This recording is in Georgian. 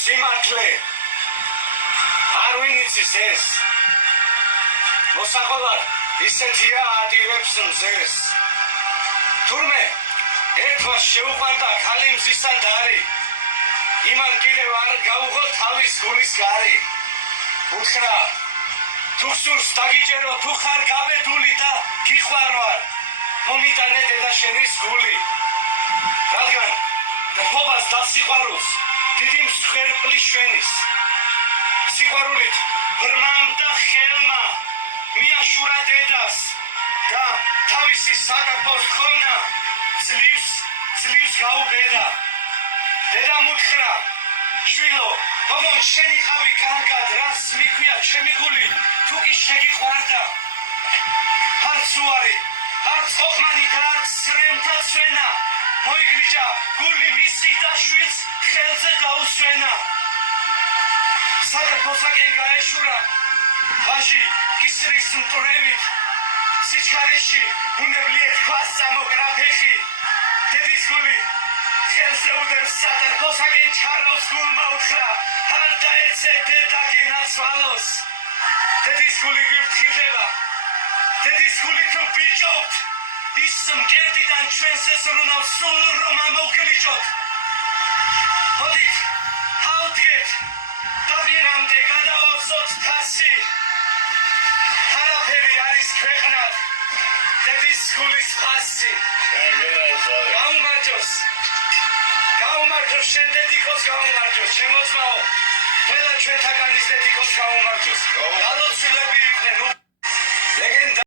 სიმართლე არ ვინიცის ეს მოსაყოლად ისეთია ატირებს მზეს თურმე ერთმა შეუყვარდა ქალი მზისა დარი იმან კიდევ არ გაუღო თავის გულის გარი უთხრა თუ გსურს დაგიჯერო თუ ხარ გაბედული და გიყვარ ვარ მომიტანე დედა შენის გული რადგან გხობას და სიყვარულს დიდი მსხვერპლი შვენის სიყვარულით ბრმამ და ხელმა მიაშურა დედას და თავისი საკარფოს ხონა ძლივს გაუბედა დედამ უთხრა შვილო ოღონდ შენი ყავი კარგად რას მიქვია ჩემი გული თუ კი შეგიყვარდა არც უარი არც ხოხმანი და არც სრემთა ცვენა მოიგრიჯა გული მისი და შვილს ხელზე დაუსვენა საკარფოსაკენ გაეშურა ვაჟი კისრის მტრევით სიჩქარეში ბუნებლიეთ ქვას წამოკრა ფეხი დედის გული ხელზე უდევს საკარფოსაკენ ჩარავს გულმა უთხრა არ დაეცე დედა გენაცვალოს დედის გული გვიფრთხილდება დედის გული თუ ბიჭობთ ის მკერდიდან ჩვენს ესრუნავს სულ რომ ამოვგლიჩოთ მოდით ავდგეთ დაბირამდე გადავავსოთ თასი არაფერი არის ქვეყნად დედის გულის ფასი გაუმარჯოს შენ დედიკოს გაუმარჯოს ჩემო ძმაო ყველა ჩვენთაგანის დედიკოს გაუმარჯოს გალოცვილები იყვნენ